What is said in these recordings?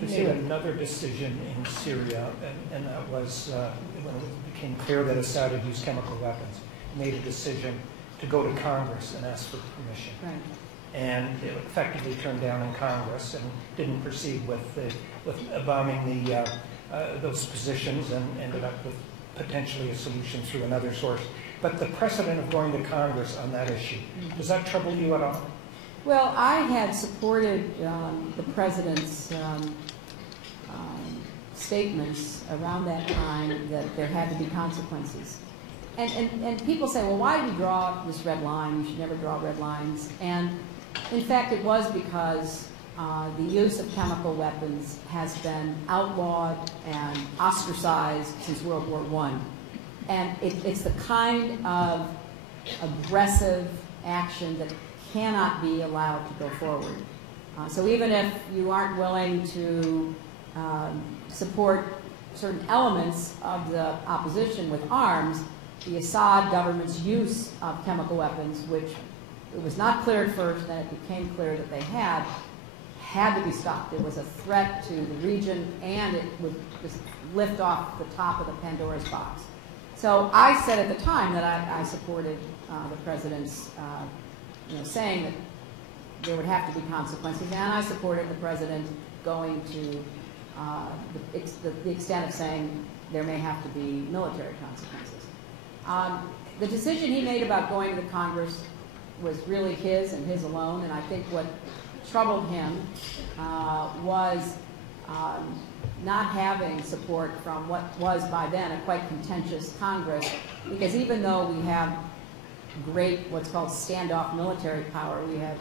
He made another decision in Syria, and that was when it became clear that Assad had used chemical weapons. He made a decision to go to Congress and ask for permission. Right. And it effectively turned down in Congress and didn't proceed with bombing those positions, and ended up with potentially a solution through another source. But the precedent of going to Congress on that issue, does that trouble you at all? Well, I had supported the president's statements around that time that there had to be consequences. And people say, well, why did we draw this red line? You should never draw red lines. And in fact, it was because the use of chemical weapons has been outlawed and ostracized since World War I. And it's the kind of aggressive action that cannot be allowed to go forward. So even if you aren't willing to support certain elements of the opposition with arms, the Assad government's use of chemical weapons, which it was not clear at first, then it became clear that they had to be stopped. It was a threat to the region, and it would just lift off the top of the Pandora's box. So I said at the time that I supported the president's saying that there would have to be consequences, and I supported the president going to the extent of saying there may have to be military consequences. The decision he made about going to the Congress was really his and his alone, and I think what troubled him was not having support from what was by then a quite contentious Congress, because even though we have great what's called standoff military power, we have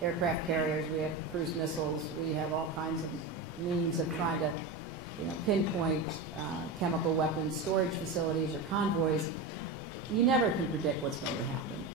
aircraft carriers, we have cruise missiles, we have all kinds of means of trying to pinpoint chemical weapons storage facilities or convoys, you never can predict what's going to happen.